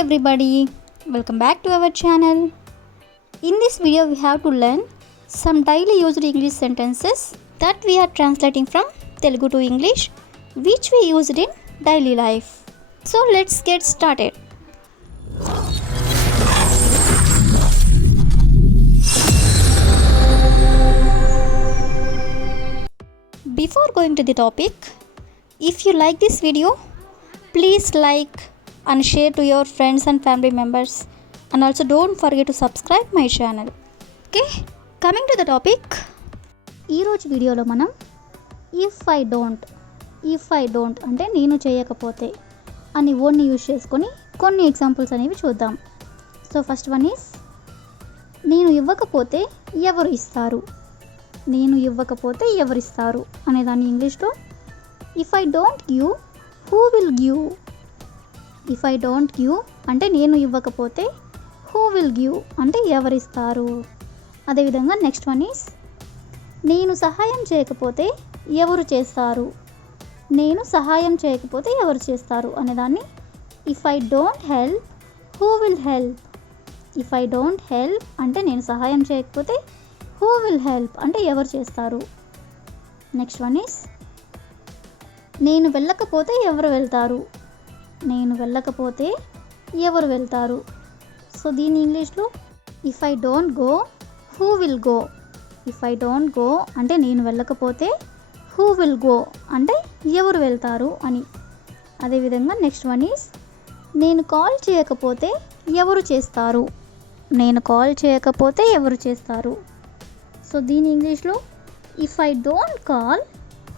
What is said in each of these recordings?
everybody, welcome back to our channel. In this video we have to learn some daily used English sentences that we are translating from Telugu to English which we used in daily life. So let's get started. Before going to the topic, if you like this video, please like and share to your friends and family members, and also don't forget to subscribe my channel. Okay, coming to the topic, ఈ రోజు వీడియోలో మనం if I don't అంటే నేను చేయకపోతే అని వర్డ్ని use చేసుకొని కొన్ని ఎగ్జాంపుల్స్ అనేవి చూద్దాం. సో ఫస్ట్ వన్ ఈస్ నేను ఇవ్వకపోతే ఎవరు ఇస్తారు, నేను ఇవ్వకపోతే ఎవరిస్తారు అనేదాన్ని ఇంగ్లీష్లో if I don't give who will give. If I don't give అంటే నేను ఇవ్వకపోతే హూ విల్ గివ్ అంటే ఎవరిస్తారు. అదేవిధంగా నెక్స్ట్ వన్ ఈస్ నేను సహాయం చేయకపోతే ఎవరు చేస్తారు, నేను సహాయం చేయకపోతే ఎవరు చేస్తారు అనేదాన్ని if I don't help who will help. If I don't help అంటే నేను సహాయం చేయకపోతే హూ విల్ హెల్ప్ అంటే ఎవరు చేస్తారు. నెక్స్ట్ వన్ ఈస్ నేను వెళ్ళకపోతే ఎవరు వెళ్తారు, నేను వెళ్ళకపోతే ఎవరు వెళ్తారు. సో దీని ఇంగ్లీష్లో if I don't go who will go. If I don't go అంటే నేను వెళ్ళకపోతే హూ విల్ గో అంటే ఎవరు వెళ్తారు అని. అదేవిధంగా నెక్స్ట్ వన్ ఈస్ నేను కాల్ చేయకపోతే ఎవరు చేస్తారు, నేను కాల్ చేయకపోతే ఎవరు చేస్తారు. సో దీని ఇంగ్లీష్లో if I don't call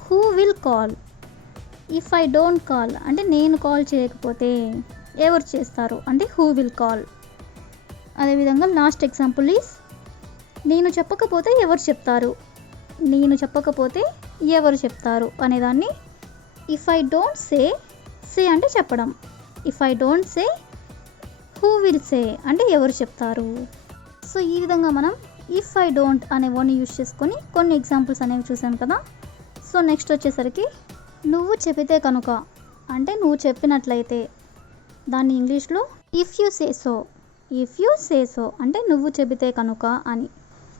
who will call. If I don't call అంటే నేను కాల్ చేయకపోతే ఎవరు చేస్తారు అంటే హూ విల్ కాల్. అదేవిధంగా లాస్ట్ ఎగ్జాంపుల్ ఈస్ నేను చెప్పకపోతే ఎవరు చెప్తారు, నేను చెప్పకపోతే ఎవరు చెప్తారు అనేదాన్ని ఇఫ్ ఐ డోంట్ సే అంటే చెప్పడం. If I don't say who will say అంటే ఎవరు చెప్తారు. సో ఈ విధంగా మనం ఇఫ్ ఐ డోంట్ అనే వర్డ్ని యూజ్ చేసుకొని కొన్ని ఎగ్జాంపుల్స్ అనేవి చూసాం కదా. సో నెక్స్ట్ వచ్చేసరికి నువ్వు చెబితే కనుక అంటే నువ్వు చెప్పినట్లయితే దాన్ని ఇంగ్లీష్లో if you say so. If you say so అంటే నువ్వు చెబితే కనుక అని.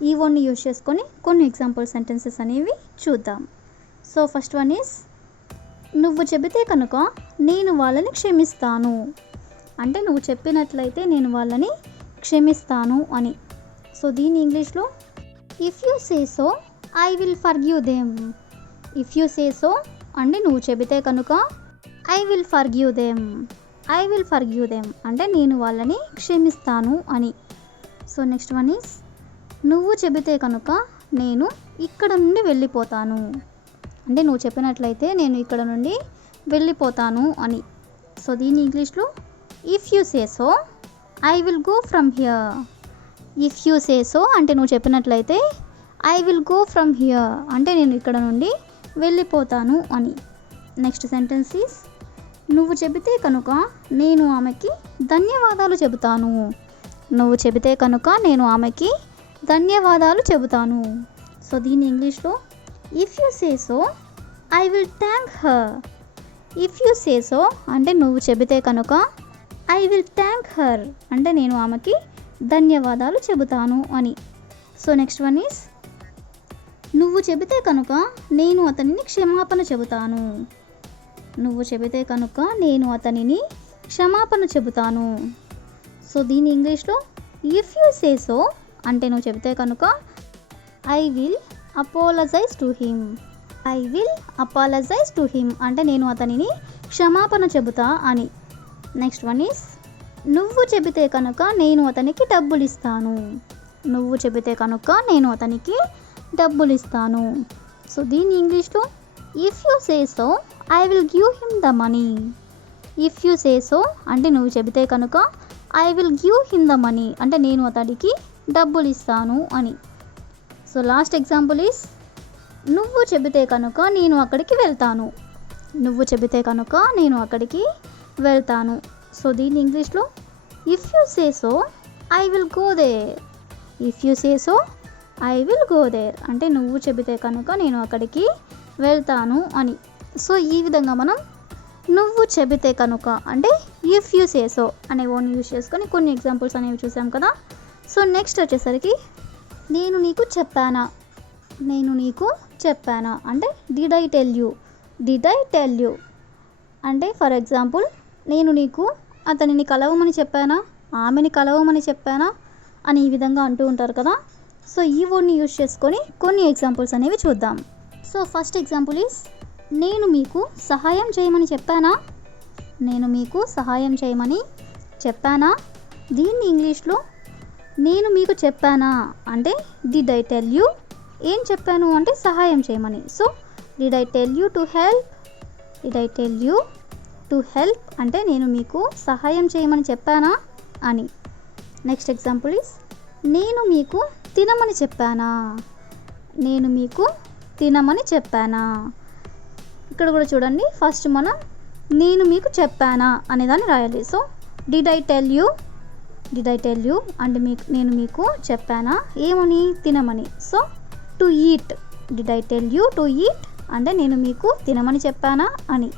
ఈ వర్డ్ని యూజ్ చేసుకొని కొన్ని ఎగ్జాంపుల్ సెంటెన్సెస్ అనేవి చూద్దాం. సో ఫస్ట్ వన్ ఈస్ నువ్వు చెబితే కనుక నేను వాళ్ళని క్షమిస్తాను అంటే నువ్వు చెప్పినట్లయితే నేను వాళ్ళని క్షమిస్తాను అని. సో దీని ఇంగ్లీష్లో if you say so I will forgive them. If you say so అంటే నువ్వు చెబితే కనుక I will forgive them. I will forgive them అంటే నేను వాళ్ళని క్షమిస్తాను అని. సో నెక్స్ట్ వన్ ఈస్ నువ్వు చెబితే కనుక నేను ఇక్కడ నుండి వెళ్ళిపోతాను అంటే నువ్వు చెప్పినట్లయితే నేను ఇక్కడ నుండి వెళ్ళిపోతాను అని. సో దీని ఇంగ్లీష్లో if you say so I will go from here. If you say so అంటే నువ్వు చెప్పినట్లయితే I will go from here అంటే నేను ఇక్కడ నుండి వెళ్ళిపోతాను అని. నెక్స్ట్ సెంటెన్స్ ఈస్ నువ్వు చెబితే కనుక నేను ఆమెకి ధన్యవాదాలు చెబుతాను. నువ్వు చెబితే కనుక నేను ఆమెకి ధన్యవాదాలు చెబుతాను. సో దీని ఇంగ్లీష్లో if you say so I will thank her. If you say so అంటే నువ్వు చెబితే కనుక ఐ విల్ థ్యాంక్ హర్ అంటే నేను ఆమెకి ధన్యవాదాలు చెబుతాను అని. సో నెక్స్ట్ వన్ ఈస్ నువ్వు చెబితే కనుక నేను అతనిని క్షమాపణ చెబుతాను. నువ్వు చెబితే కనుక నేను అతనిని క్షమాపణ చెబుతాను. సో దీని ఇంగ్లీష్లో ఇఫ్ యూ సే సో అంటే నువ్వు చెబితే కనుక I will apologise to him. I will apologise to him అంటే నేను అతనిని క్షమాపణ చెబుతా అని. నెక్స్ట్ వన్ ఈస్ నువ్వు చెబితే కనుక నేను అతనికి డబ్బులు ఇస్తాను. నువ్వు చెబితే కనుక నేను అతనికి డబ్బులు ఇస్తాను. సో దీని ఇంగ్లీష్లో if you say so I will give him the money. If you say so అంటే నువ్వు చెబితే కనుక I will give him the money అంటే నేను అతడికి డబ్బులు ఇస్తాను అని. సో లాస్ట్ ఎగ్జాంపుల్ ఈస్ నువ్వు చెబితే కనుక నేను అక్కడికి వెళ్తాను. నువ్వు చెబితే కనుక నేను అక్కడికి వెళ్తాను. సో దీని ఇంగ్లీష్లో if you say so I will go there. If you say so I will go there అంటే నువ్వు చెబితే కనుక నేను అక్కడికి వెళ్తాను అని. సో ఈ విధంగా మనం నువ్వు చెబితే కనుక అంటే ఇఫ్ యూ సే సో అనే వర్డ్ని యూజ్ చేసుకొని కొన్ని ఎగ్జాంపుల్స్ అనేవి చూసాం కదా. సో నెక్స్ట్ వచ్చేసరికి నేను నీకు చెప్పానా, నేను నీకు చెప్పానా అంటే did I tell you, did I tell you అంటే ఫర్ ఎగ్జాంపుల్ నేను నీకు అతనిని కలవమని చెప్పానా, ఆమెని కలవమని చెప్పానా అని ఈ విధంగా అంటూ ఉంటారు కదా. సో ఈ వర్డ్ని యూజ్ చేసుకొని కొన్ని ఎగ్జాంపుల్స్ అనేవి చూద్దాం. సో ఫస్ట్ ఎగ్జాంపుల్ ఈస్ నేను మీకు సహాయం చేయమని చెప్పానా, నేను మీకు సహాయం చేయమని చెప్పానా. దీన్ని ఇంగ్లీష్లో నేను మీకు చెప్పానా అంటే డిడ్ ఐ టెల్ యూ, ఏం చెప్పాను అంటే సహాయం చేయమని. So did I tell you to help, did I tell you to help అంటే నేను మీకు సహాయం చేయమని చెప్పానా అని. నెక్స్ట్ ఎగ్జాంపుల్ ఈస్ నేను మీకు తినమని చెప్పానా, నేను మీకు తినమని చెప్పానా. ఇక్కడ కూడా చూడండి, ఫస్ట్ మనం నేను మీకు చెప్పానా అనేదాన్ని రాయాలి. So did I tell you, did I tell you అంటే నేను మీకు చెప్పానా ఏమని, తినమని. So to eat, did I tell you to eat అంటే నేను మీకు తినమని చెప్పానా అని.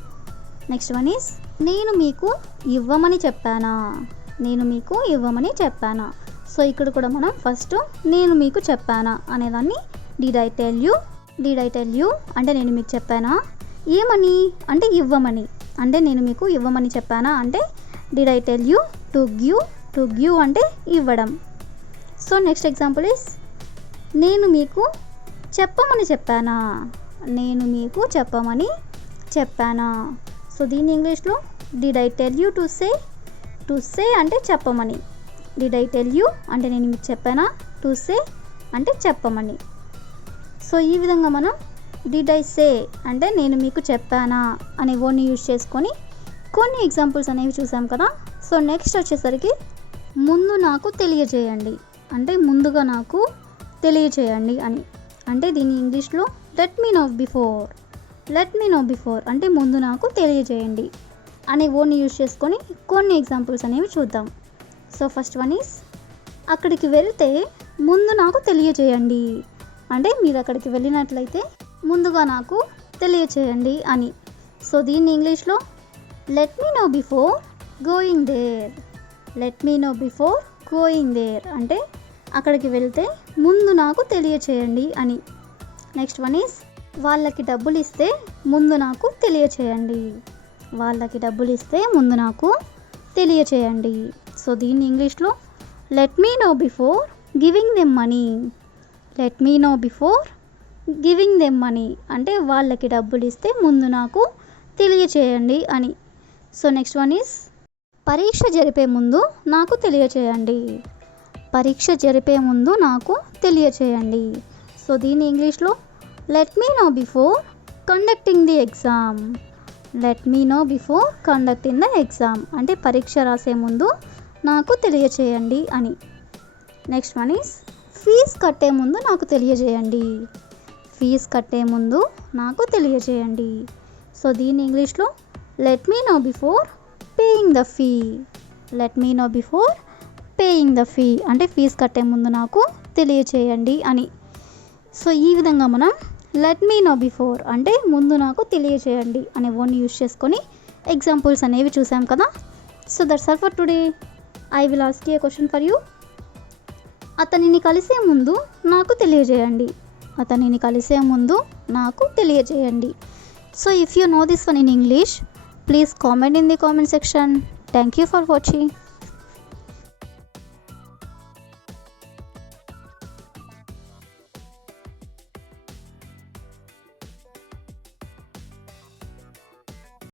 నెక్స్ట్ వన్ ఈస్ నేను మీకు ఇవ్వమని చెప్పానా, నేను మీకు ఇవ్వమని చెప్పానా. సో ఇక్కడ కూడా మనం ఫస్ట్ నేను మీకు చెప్పానా అనేదాన్ని did I tell you, did I tell you అంటే నేను మీకు చెప్పానా ఏమని అంటే ఇవ్వమని, అంటే నేను మీకు ఇవ్వమని చెప్పానా అంటే did I tell you to give, to give అంటే ఇవ్వడం. సో నెక్స్ట్ ఎగ్జాంపుల్ ఈస్ నేను మీకు చెప్పమని చెప్పానా, నేను మీకు చెప్పమని చెప్పానా. సో దీన్ని ఇంగ్లీష్లో did I tell you to say, to say అంటే చెప్పమని, డిడ్ ఐ టెల్ యూ అంటే నేను మీకు చెప్పానా, టు సే అంటే చెప్పమని. సో ఈ విధంగా మనం డిడ్ ఐ సే అంటే నేను మీకు చెప్పానా అనే వర్డ్ని యూజ్ చేసుకొని కొన్ని ఎగ్జాంపుల్స్ అనేవి చూసాం కదా. సో నెక్స్ట్ వచ్చేసరికి ముందు నాకు తెలియజేయండి అంటే ముందుగా నాకు తెలియజేయండి అని. అంటే దీన్ని ఇంగ్లీష్లో let me know before, let me know before అంటే ముందు నాకు తెలియజేయండి అనే వర్డ్ని యూజ్ చేసుకొని కొన్ని ఎగ్జాంపుల్స్ అనేవి చూద్దాం. సో ఫస్ట్ వన్ ఈస్ అక్కడికి వెళ్తే ముందు నాకు తెలియజేయండి అంటే మీరు అక్కడికి వెళ్ళినట్లయితే ముందుగా నాకు తెలియచేయండి అని. సో దీన్ని ఇంగ్లీష్లో let me know before going there, let me know before going there అంటే అక్కడికి వెళ్తే ముందు నాకు తెలియచేయండి అని. నెక్స్ట్ వన్ ఈస్ వాళ్ళకి డబ్బులు ఇస్తే ముందు నాకు తెలియచేయండి, వాళ్ళకి డబ్బులు ఇస్తే ముందు నాకు తెలియచేయండి. సో దీన్ని ఇంగ్లీష్లో let me know before giving them money, let me know before giving them money అంటే వాళ్ళకి డబ్బులు ఇస్తే ముందు నాకు తెలియచేయండి అని. సో నెక్స్ట్ వన్ ఈస్ పరీక్ష జరిపే ముందు నాకు తెలియచేయండి, పరీక్ష జరిపే ముందు నాకు తెలియచేయండి. సో దీన్ని ఇంగ్లీష్లో let me know before conducting the exam, let me know before conducting the exam అంటే పరీక్ష రాసే ముందు నాకు తెలియచేయండి అని. నెక్స్ట్ వన్ ఈస్ ఫీజు కట్టే ముందు నాకు తెలియజేయండి, ఫీజు కట్టే ముందు నాకు తెలియజేయండి. సో దీన్ని ఇంగ్లీష్లో let me know before paying the fee, let me know before paying the fee అంటే ఫీజు కట్టే ముందు నాకు తెలియచేయండి అని. సో ఈ విధంగా మనం లెట్ మీ నో బిఫోర్ అంటే ముందు నాకు తెలియచేయండి అనే వర్డ్ని యూజ్ చేసుకొని ఎగ్జాంపుల్స్ అనేవి చూసాం కదా. So that's all for today. I will ask you A question for you. అతనిని కలిసే ముందు నాకు తెలియజేయండి, అతనిని కలిసే ముందు నాకు తెలియజేయండి. So if you know this one in English, please comment in the comment section. Thank you for watching.